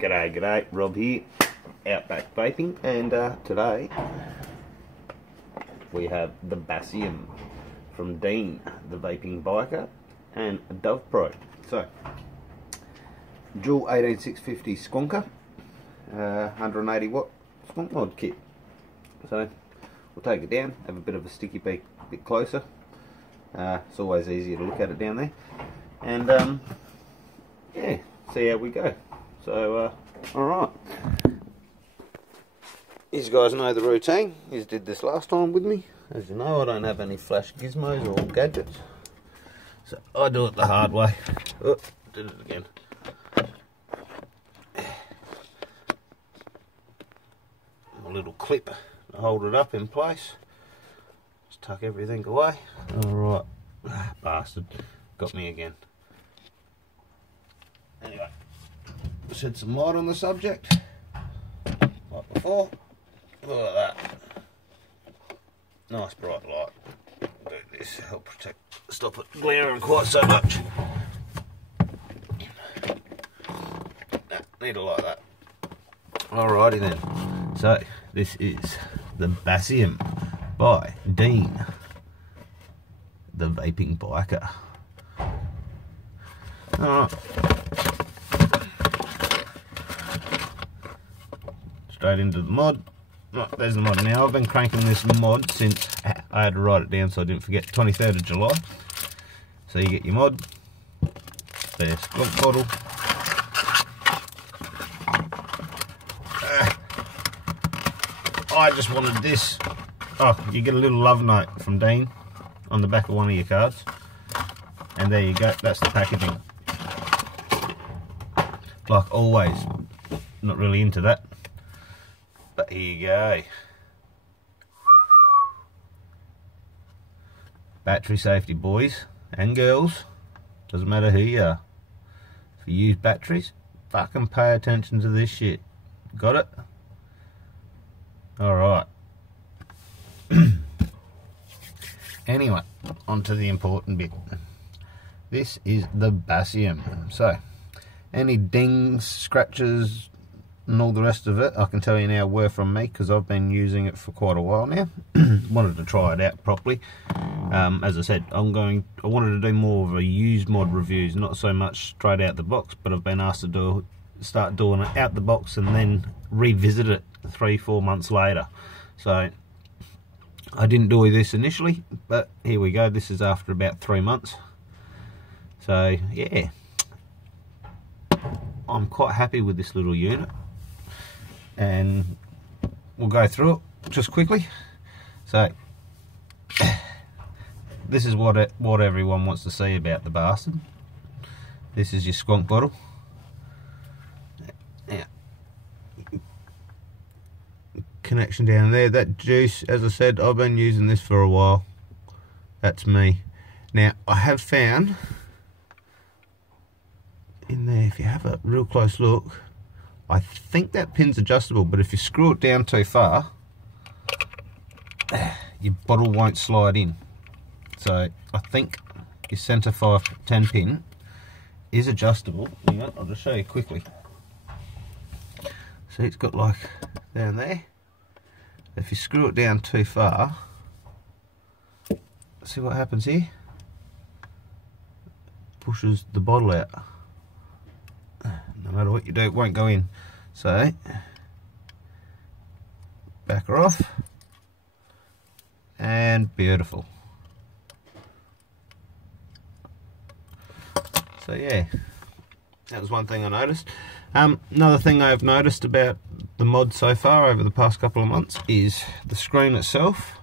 G'day, Rob here, Outback Vaping, and today we have the Basium from Dean, the vaping biker, and a Dove Pro. So, dual 18650 squonker, 180 watt squonk mod kit. So, we'll take it down, have a bit of a sticky beak a bit closer. It's always easier to look at it down there, and yeah, see how we go. So, alright. You guys know the routine. You did this last time with me. As you know, I don't have any flash gizmos or gadgets. So, I do it the hard way. Oh, did it again. A little clip to hold it up in place. Just tuck everything away. Alright. Bastard. Got me again. Anyway. Shed some light on the subject, like before. Look at that. Nice bright light. Do this, help protect, stop it glaring quite so much. Need it like that. Alrighty then. So, this is the Basium by Dean, the vaping biker. Alright. Straight into the mod. Right, there's the mod. Now I've been cranking this mod since I had to write it down so I didn't forget. 23rd of July. So you get your mod, there's squonk bottle, I just wanted this. Oh, you get a little love note from Dean on the back of one of your cards, and there you go. That's the packaging. Like always, not really into that. But here you go. Battery safety, boys and girls. Doesn't matter who you are. If you use batteries, fucking pay attention to this shit. Got it? Alright. Anyway, on to the important bit. This is the Basium. So, any dings, scratches, and all the rest of it, I can tell you now, were from me, because I've been using it for quite a while now. Wanted to try it out properly. As I said, I wanted to do more of a used mod reviews, not so much straight out the box, but I've been asked to start doing it out the box and then revisit it 3-4 months later. So I didn't do this initially, but here we go. This is after about 3 months. So yeah, I'm quite happy with this little unit. And we'll go through it just quickly. So, this is what everyone wants to see about the bastard. This is your squonk bottle. Now, connection down there. That juice, as I said, I've been using this for a while. That's me. Now, I have found in there, if you have a real close look, I think that pin's adjustable, but if you screw it down too far, your bottle won't slide in. So I think your centre 510 pin is adjustable. Hang on, I'll just show you quickly. See, it's got like down there. If you screw it down too far, see what happens here? Pushes the bottle out. No matter what you do, it won't go in. So, back her off, and beautiful. So yeah, that was one thing I noticed. Another thing I've noticed about the mod so far over the past couple of months is the screen itself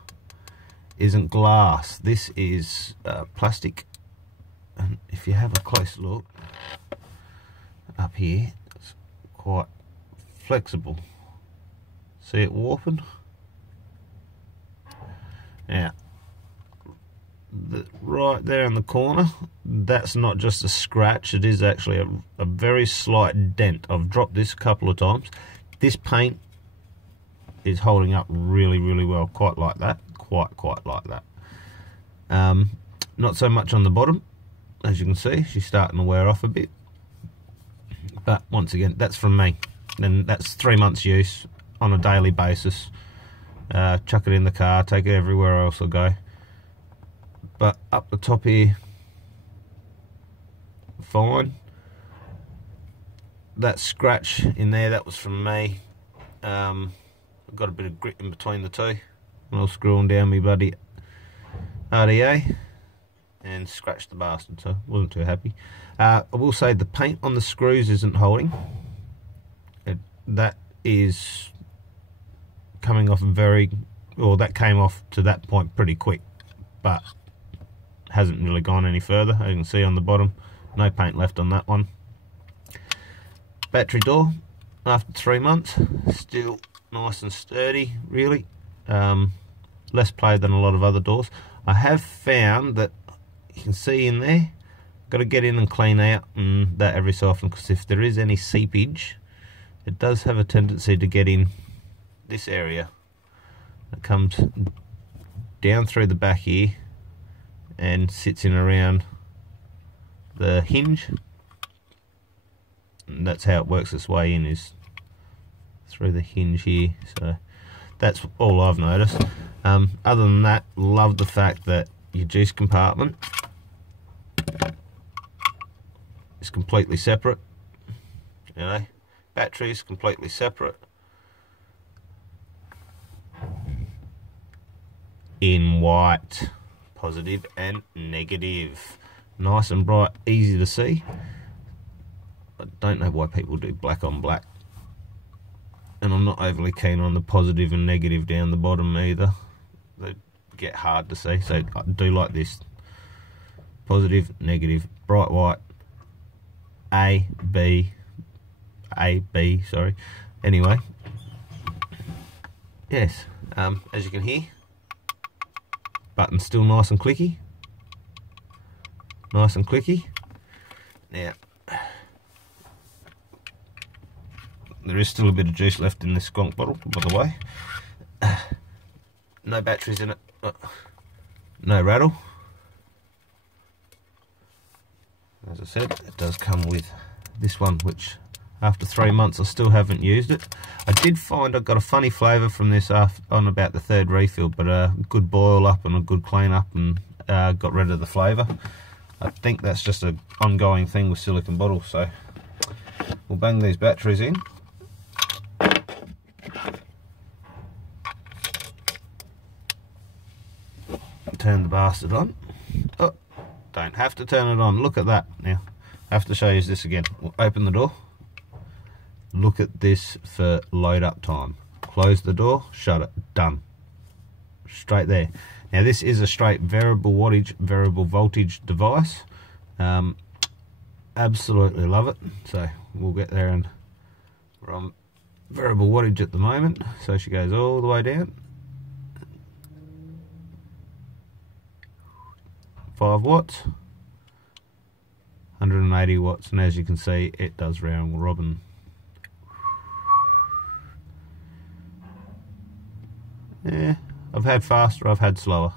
isn't glass. This is plastic, and if you have a close look up here, it's quite flexible. See it warping? Now, right there in the corner, that's not just a scratch, it is actually a very slight dent. I've dropped this a couple of times. This paint is holding up really, really well, quite like that, quite like that. Not so much on the bottom, as you can see, she's starting to wear off a bit. But once again, that's from me, and that's 3 months use on a daily basis. Chuck it in the car, take it everywhere else I go. But up the top here, fine. That scratch in there, that was from me. I've got a bit of grit in between the two, and I'll screw on down my bloody RDA and scratch the bastard, so wasn't too happy. I will say the paint on the screws isn't holding. That is coming off that came off to that point pretty quick, but hasn't really gone any further. As you can see on the bottom, no paint left on that one. Battery door, after 3 months, still nice and sturdy, really. Less play than a lot of other doors. I have found that you can see in there, got to get in and clean out and that every so often, because if there is any seepage, it does have a tendency to get in this area. It comes down through the back here and sits in around the hinge, and that's how it works its way in, is through the hinge here. So that's all I've noticed. Other than that, love the fact that your juice compartment is completely separate. You know, batteries completely separate. In white, positive and negative. Nice and bright, easy to see. I don't know why people do black on black. And I'm not overly keen on the positive and negative down the bottom either. They get hard to see, so I do like this. Positive, negative, bright white, A, B, sorry. Anyway, yes, as you can hear, button's still nice and clicky. Nice and clicky. Now, there is still a bit of juice left in this squonk bottle, by the way. No batteries in it. No rattle. As I said, it does come with this one, which after 3 months I still haven't used it. I did find I got a funny flavour from this on about the third refill, but a good boil up and a good clean up and got rid of the flavour. I think that's just an ongoing thing with silicone bottles, so we'll bang these batteries in. Turn the bastard on. Oh, don't have to turn it on. Look at that. Now, I have to show you this again. We'll open the door. Look at this for load up time. Close the door, shut it, done. Straight there. Now this is a straight variable wattage, variable voltage device. Absolutely love it. So we'll get there, and we're on variable wattage at the moment. So she goes all the way down. 5 watts, 180 watts, and as you can see, it does round robin. Yeah, I've had faster, I've had slower.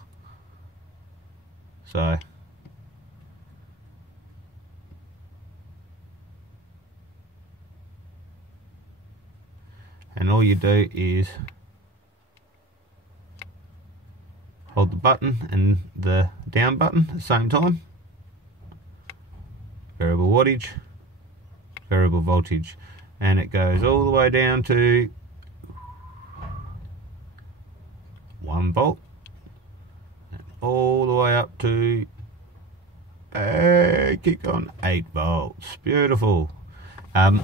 So and all you do is hold the button and the down button at the same time. Variable wattage, variable voltage, and it goes all the way down to 1 volt, and all the way up to keep going, 8 volts. Beautiful. It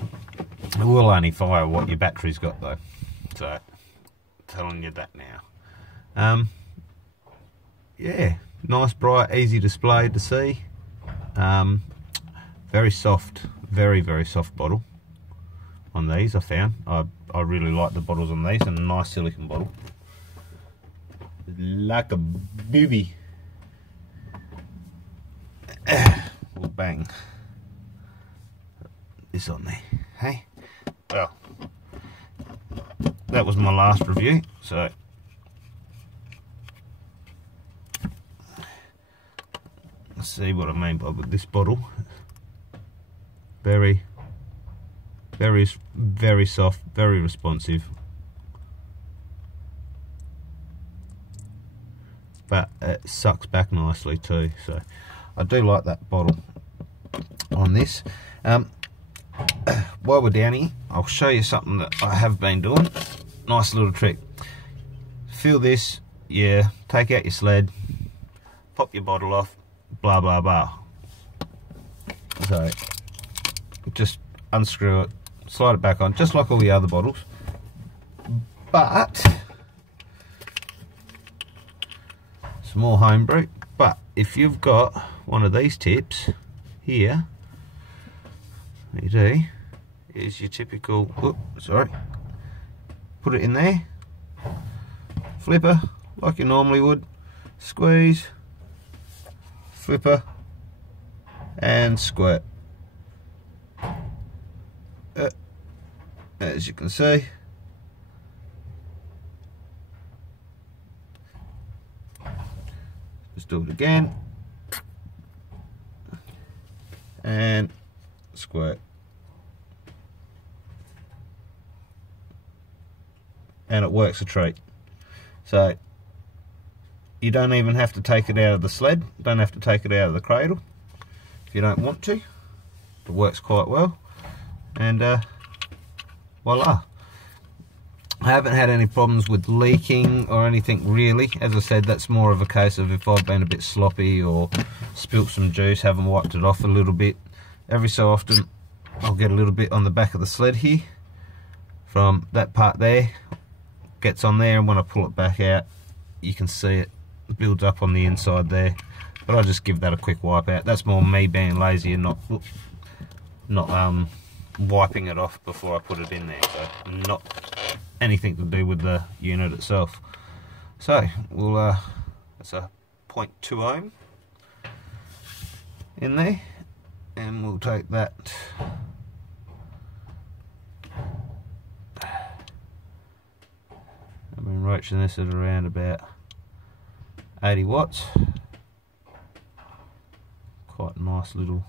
will only fire what your battery's got though, so telling you that now. Yeah, nice, bright, easy display to see. Very soft, very soft bottle on these. I found I really like the bottles on these, and a nice silicone bottle, like a booby. We'll bang this on there. Hey, well, that was my last review, so see what I mean by with this bottle. Very Very soft, very responsive. But it sucks back nicely too, so I do like that bottle on this. While we're down here, I'll show you something that I have been doing. Nice little trick. Fill this, yeah, take out your sled, pop your bottle off, blah blah blah. So just unscrew it, slide it back on, just like all the other bottles. But some more homebrew. But if you've got one of these tips here, what you do is your typical, put it in there, flipper like you normally would, squeeze, flipper, and squirt. As you can see, just do it again, and squirt. And it works a treat. So you don't even have to take it out of the sled, don't have to take it out of the cradle if you don't want to. It works quite well, and voila. I haven't had any problems with leaking or anything really. As I said, that's more of a case of if I've been a bit sloppy or spilt some juice, haven't wiped it off a little bit. Every so often I'll get a little bit on the back of the sled here from that part there, gets on there, and when I pull it back out you can see it builds up on the inside there, but I just give that a quick wipe out. That's more me being lazy and not wiping it off before I put it in there, so not anything to do with the unit itself. So we'll it's a 0.2 ohm in there, and we'll take that I've been roaching this at around about 80 watts. Quite a nice little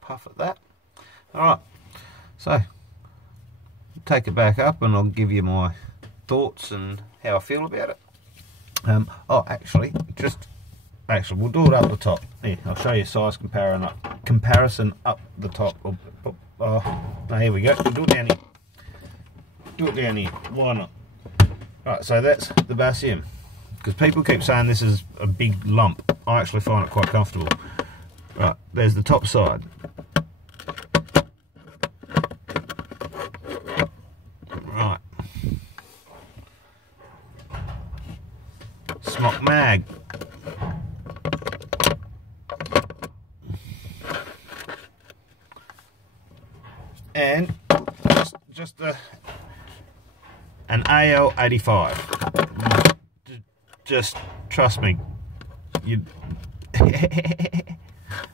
puff at that. Alright, so take it back up and I'll give you my thoughts and how I feel about it. Actually we'll do it up the top. Here, I'll show you size comparison up the top. Here we go. We'll do it down here. Do it down here. Why not? Right, so that's the Basium. Because people keep saying this is a big lump. I actually find it quite comfortable. Right, there's the top side. Right. Smock mag. And just an AL85. Just trust me.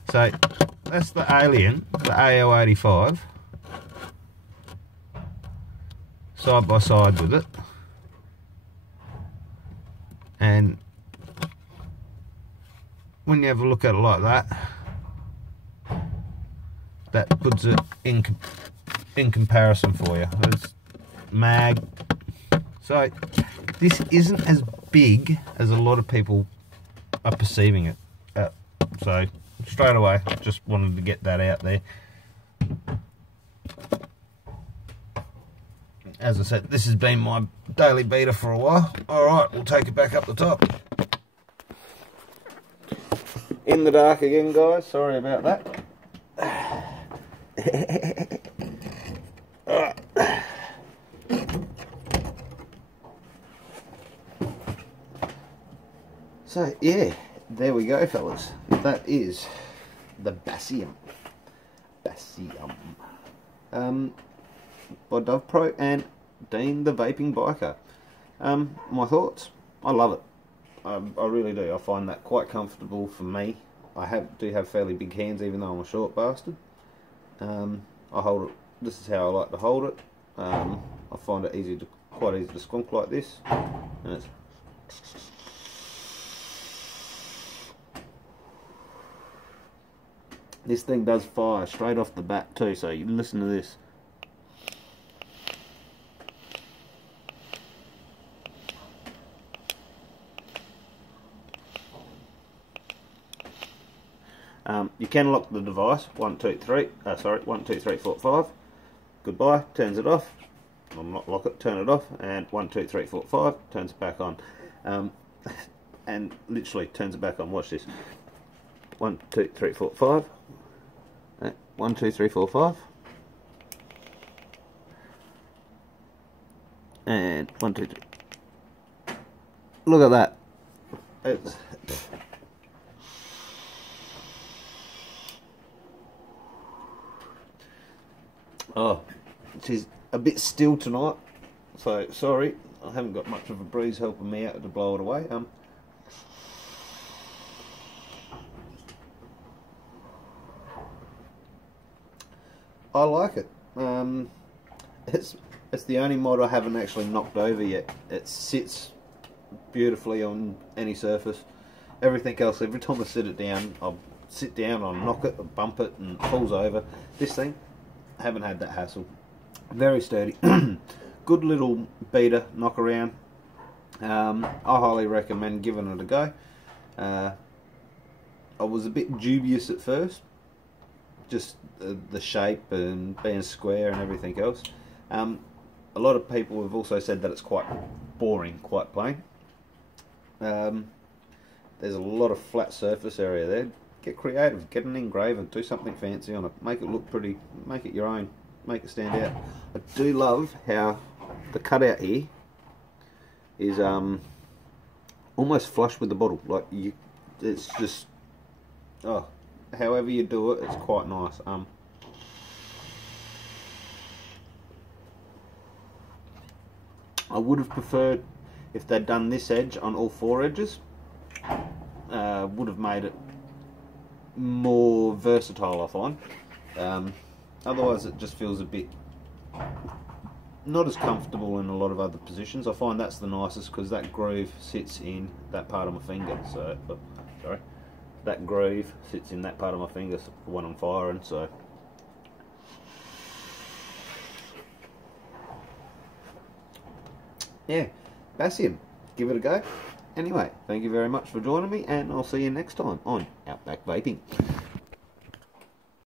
So that's the Alien, the AL85, side by side with it, and when you have a look at it like that, that puts it in comparison for you. It's mag. So this isn't as big as a lot of people are perceiving it. So straight away, just wanted to get that out there. As I said, this has been my daily beater for a while. Alright, we'll take it back up the top. In the dark again, guys, sorry about that. Alright. So yeah, there we go, fellas. That is the Basium. By Dove Pro and Dean the Vaping Biker. My thoughts? I love it. I really do. I find that quite comfortable for me. I do have fairly big hands, even though I'm a short bastard. I hold it. This is how I like to hold it. I find it quite easy to squonk like this, and it's this thing does fire straight off the bat too, so you listen to this. You can lock the device. 1, 2, 3. Sorry, 1, 2, 3, 4, 5. Goodbye. Turns it off. I'll not lock it. Turn it off. And 1, 2, 3, 4, 5. Turns it back on. And literally turns it back on. Watch this. 1, 2, 3, 4, 5. 1, 2, 3, 4, 5. And 1, 2, 3. Look at that. It's oh, she's a bit still tonight, so sorry. I haven't got much of a breeze helping me out to blow it away. I like it. It's the only mod I haven't actually knocked over yet. It sits beautifully on any surface. Everything else, every time I sit it down, I'll sit down, I'll knock it, I'll bump it, and it falls over. This thing, I haven't had that hassle. Very sturdy. Good little beater knock around. I highly recommend giving it a go. I was a bit dubious at first, just the shape and being square and everything else. A lot of people have also said that it's quite boring, quite plain. There's a lot of flat surface area there. Get creative, get an engraver, do something fancy on it, make it look pretty, make it your own, make it stand out. I do love how the cutout here is almost flush with the bottle. Like it's just, oh, however you do it, it's quite nice. I would have preferred if they'd done this edge on all 4 edges. Would have made it more versatile, I find. Otherwise it just feels a bit not as comfortable in a lot of other positions. I find that's the nicest because that groove sits in that part of my finger. So, sorry, that groove sits in that part of my finger when I'm firing. So, yeah, Basium, give it a go. Anyway, thank you very much for joining me, and I'll see you next time on Outback Vaping.